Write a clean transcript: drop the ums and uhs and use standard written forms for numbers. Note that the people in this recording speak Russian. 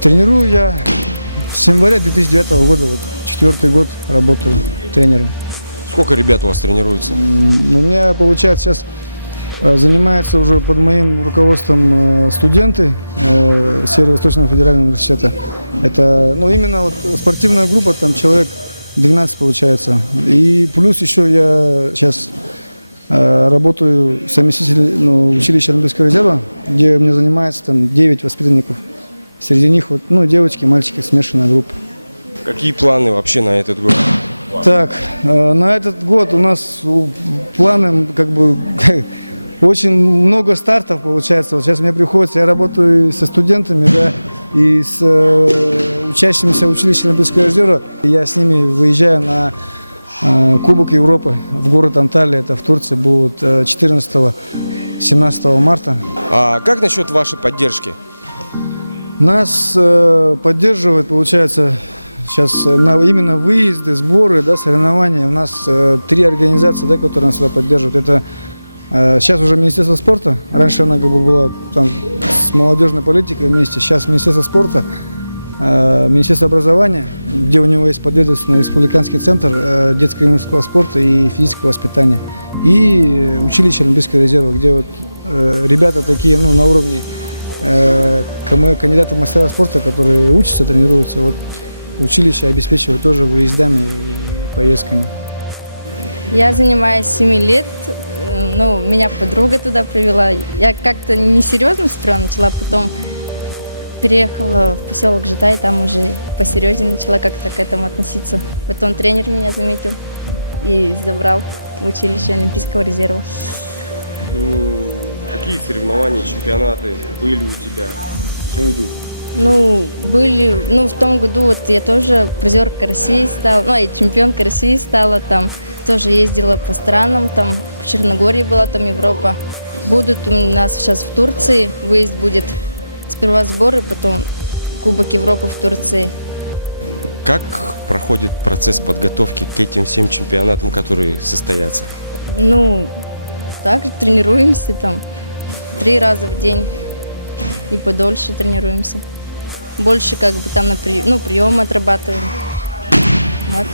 Тренирую я с января 2009 года, вот 4-й год работаю тренером. Сколько ребят у вас тренируется? У меня, получается, сейчас занимаются уже под моим руководством студенты Северо-Восточного федерального университета. Это, ну, именно вот спортивная группа, там человек 12 получается. И плюс еще я сейчас работаю совместителем училища Олимпийского резерва, где у меня занимается там 9 воспитанников. Среди них вот, ну, девочки, мальчики, смешанная группа. Какие планы вообще на этот год? Так, на этот год у нас планы как бы очень много стартов получается. Вот сейчас мне приходится, я работаю со студентами, да, и с учащимися училища Олимпийского резерва. Я с ними выезжаю на Кубок Европы в город Анталия, это в Турции, будет 14-17 марта. А как насчет вашей поддержки? Нас поддерживает, получается, сейчас именно выезды, сборы, да, соревнования. У нас 3 организации, да, которые нас сюда поддерживают. Это сейчас уже Министерство спорта. Раньше она как бы была там с молодежной политикой вместе. Сейчас Министерство спорта, Министерство образования, где у него есть подведомственный республиканский центр детского и юношеского спорта и физического воспитания. И училище Олимпийского резерва, где вот ребята такие, ну, на уровне кандидатов в мастера спорта, которые учатся, тренируются. Вот училище обеспечивает тоже выездами и поездками. Я занимаюсь 7 лет. Ну, меня подруга туда привела. Я как-то несерьезно сперва начала, потом переехала в поселок Житай, там уже посерьезнее начала как-то к этому относиться. Потом тренер меня заметил и забрал в училище Олимпийского резерва. Какие соревнования, чемпионаты были у тебя в этом году? Ну, были, в том году вот я тоже призерка России стала, ну, и чемпионка России стала там. Тоже ездила по странам, там в Черногории была, там Европа. Будут у нас сейчас в Турции, выезд будет. Сперва сборы, потом Кубок Европы в Турции. Как проходит процесс подготовки к этим всем чемпионатам, которые состоятся? Ну, так же тренируемся там 3 раза в день и подольше тренируемся. Больше как бы там на прием отрабатываем. Вот.